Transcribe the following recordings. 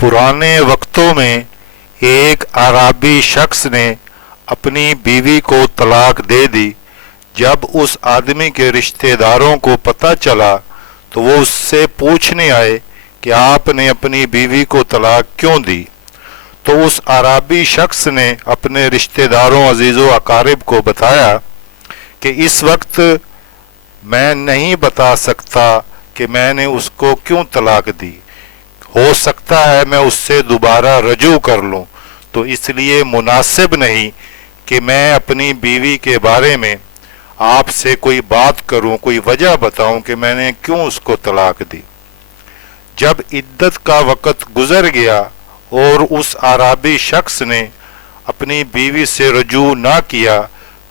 पुराने वक्तों में एक अराबी शख्स ने अपनी बीवी को तलाक दे दी। जब उस आदमी के रिश्तेदारों को पता चला तो वो उससे पूछने आए कि आपने अपनी बीवी को तलाक क्यों दी। तो उस अराबी शख्स ने अपने रिश्तेदारों अजीज़ो अकारिब को बताया कि इस वक्त मैं नहीं बता सकता कि मैंने उसको क्यों तलाक दी, हो सकता है मैं उससे दोबारा रजू कर लूं, तो इसलिए मुनासिब नहीं कि मैं अपनी बीवी के बारे में आपसे कोई बात करूं, कोई वजह बताऊं कि मैंने क्यों उसको तलाक दी। जब इद्दत का वक़्त गुजर गया और उस अराबी शख्स ने अपनी बीवी से रजू ना किया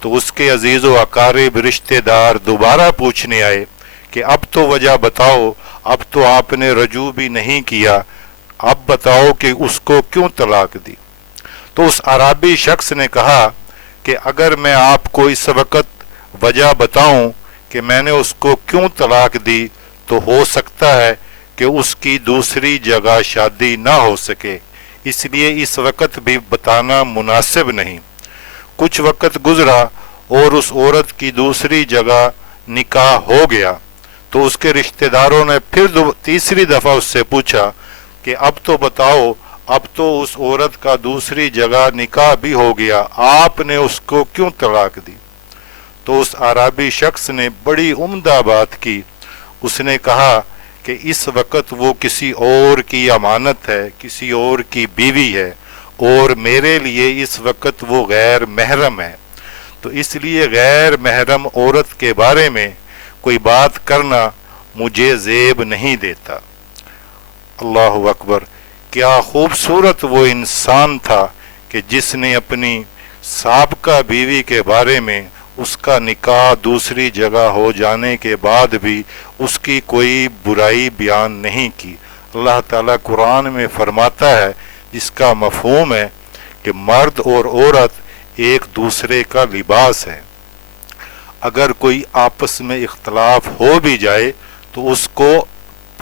तो उसके अजीज़ो अकारिब रिश्तेदार दोबारा पूछने आए कि अब तो वजह बताओ, अब तो आपने रजू भी नहीं किया, अब बताओ कि उसको क्यों तलाक दी। तो उस अराबी शख्स ने कहा कि अगर मैं आपको इस वक्त वजह बताऊं कि मैंने उसको क्यों तलाक दी तो हो सकता है कि उसकी दूसरी जगह शादी ना हो सके, इसलिए इस वक्त भी बताना मुनासिब नहीं। कुछ वक्त गुजरा और उस औरत की दूसरी जगह निकाह हो गया तो उसके रिश्तेदारों ने फिर तीसरी दफ़ा उससे पूछा कि अब तो बताओ, अब तो उस औरत का दूसरी जगह निकाह भी हो गया, आपने उसको क्यों तलाक दी। तो उस अराबी शख्स ने बड़ी उम्दा बात की। उसने कहा कि इस वक्त वो किसी और की अमानत है, किसी और की बीवी है और मेरे लिए इस वक्त वो गैर महरम है, तो इसलिए गैर महरम औरत के बारे में कोई बात करना मुझे ज़ेब नहीं देता। अल्लाहु अकबर। क्या खूबसूरत वो इंसान था कि जिसने अपनी साबका बीवी के बारे में उसका निकाह दूसरी जगह हो जाने के बाद भी उसकी कोई बुराई बयान नहीं की। अल्लाह ताला कुरान में फरमाता है, जिसका मफहूम है कि मर्द और औरत एक दूसरे का लिबास है। अगर कोई आपस में इख्तलाफ हो भी जाए तो उसको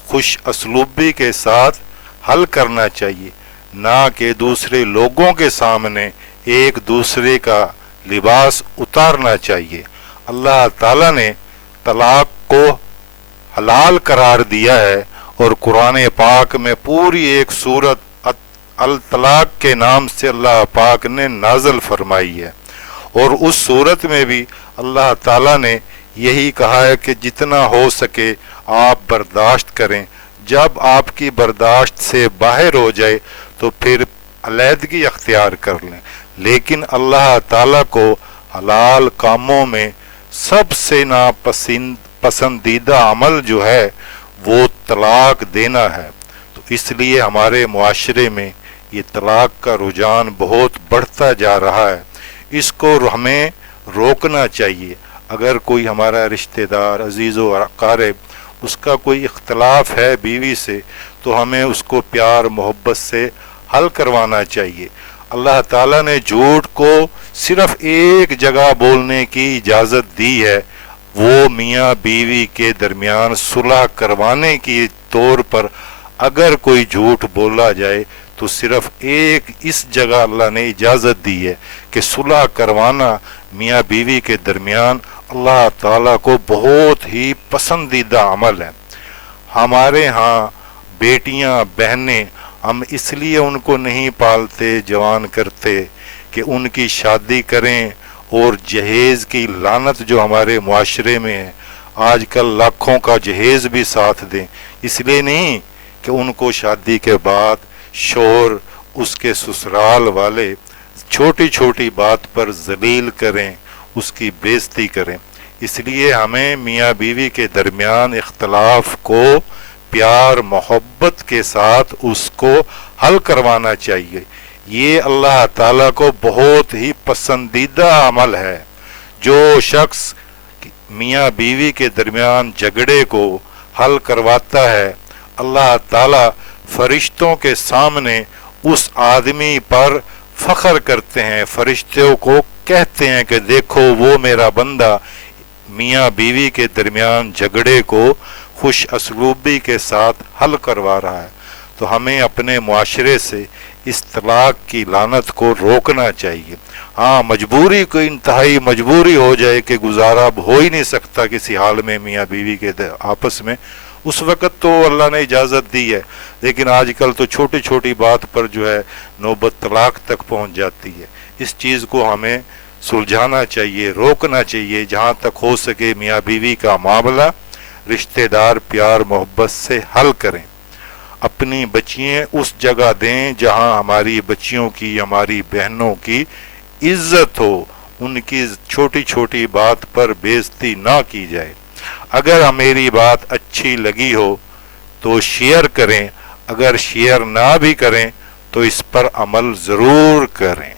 खुश असलूबी के साथ हल करना चाहिए, ना कि दूसरे लोगों के सामने एक दूसरे का लिबास उतारना चाहिए। अल्लाह ताला ने तलाक को हलाल करार दिया है और कुरान पाक में पूरी एक सूरत अल तलाक के नाम से अल्लाह पाक ने नाजल फरमाई है और उस सूरत में भी अल्लाह ताला ने यही कहा है कि जितना हो सके आप बर्दाश्त करें, जब आपकी बर्दाश्त से बाहर हो जाए तो फिर अलहदगी अख्तियार कर लें। लेकिन अल्लाह ताला को हलाल कामों में सबसे पसंदीदा अमल जो है वो तलाक देना है। तो इसलिए हमारे मुआशरे में ये तलाक का रुझान बहुत बढ़ता जा रहा है, इसको हमें रोकना चाहिए। अगर कोई हमारा रिश्तेदार अजीज़ो अकारिब उसका कोई इख्तलाफ है बीवी से तो हमें उसको प्यार मोहब्बत से हल करवाना चाहिए। अल्लाह ताला ने झूठ को सिर्फ एक जगह बोलने की इजाज़त दी है, वो मियाँ बीवी के दरमियान सुलह करवाने की तौर पर अगर कोई झूठ बोला जाए तो सिर्फ एक इस जगह अल्लाह ने इजाज़त दी है कि सुलह करवाना मियाँ बीवी के दरमियान अल्लाह ताला को बहुत ही पसंदीदा अमल है। हमारे यहाँ बेटियाँ बहनें हम इसलिए उनको नहीं पालते जवान करते कि उनकी शादी करें और जहेज़ की लानत जो हमारे मुआशरे में है, आजकल लाखों का जहेज़ भी साथ दें, इसलिए नहीं कि उनको शादी के बाद शोहर उसके ससुराल वाले छोटी छोटी बात पर जलील करें, उसकी बेइज्जती करें। इसलिए हमें मियाँ बीवी के दरमियान इख्तलाफ को प्यार मोहब्बत के साथ उसको हल करवाना चाहिए। ये अल्लाह ताला को बहुत ही पसंदीदा अमल है। जो शख्स मियाँ बीवी के दरमियान झगड़े को हल करवाता है, अल्लाह ताला फरिश्तों के सामने उस आदमी पर फख्र करते हैं, फरिश्तों को कहते हैं कि देखो वो मेरा बंदा मियाँ बीवी के दरमियान झगड़े को खुश असलूबी के साथ हल करवा रहा है। تو ہمیں اپنے معاشرے سے اس طلاق کی لعنت کو روکنا چاہیے۔ ہاں مجبوری کو انتہائی مجبوری ہو جائے کہ گزارا اب ہو ہی نہیں سکتا کسی حال میں میاں بیوی کے آپس میں، اس وقت تو اللہ نے اجازت دی ہے، لیکن آج کل تو چھوٹی چھوٹی بات پر جو ہے نوبت طلاق تک پہنچ جاتی ہے۔ اس چیز کو ہمیں سلجھانا چاہیے، روکنا چاہیے، جہاں تک ہو سکے میاں بیوی کا معاملہ رشتہ دار پیار محبت سے حل کریں، اپنی بچیاں اس جگہ دیں جہاں ہماری بچیوں کی، ہماری بہنوں کی عزت ہو، ان کی چھوٹی چھوٹی بات پر بے عزتی نہ کی جائے۔ اگر میری بات اچھی لگی ہو تو شیئر کریں، اگر شیئر نہ بھی کریں تو اس پر عمل ضرور کریں۔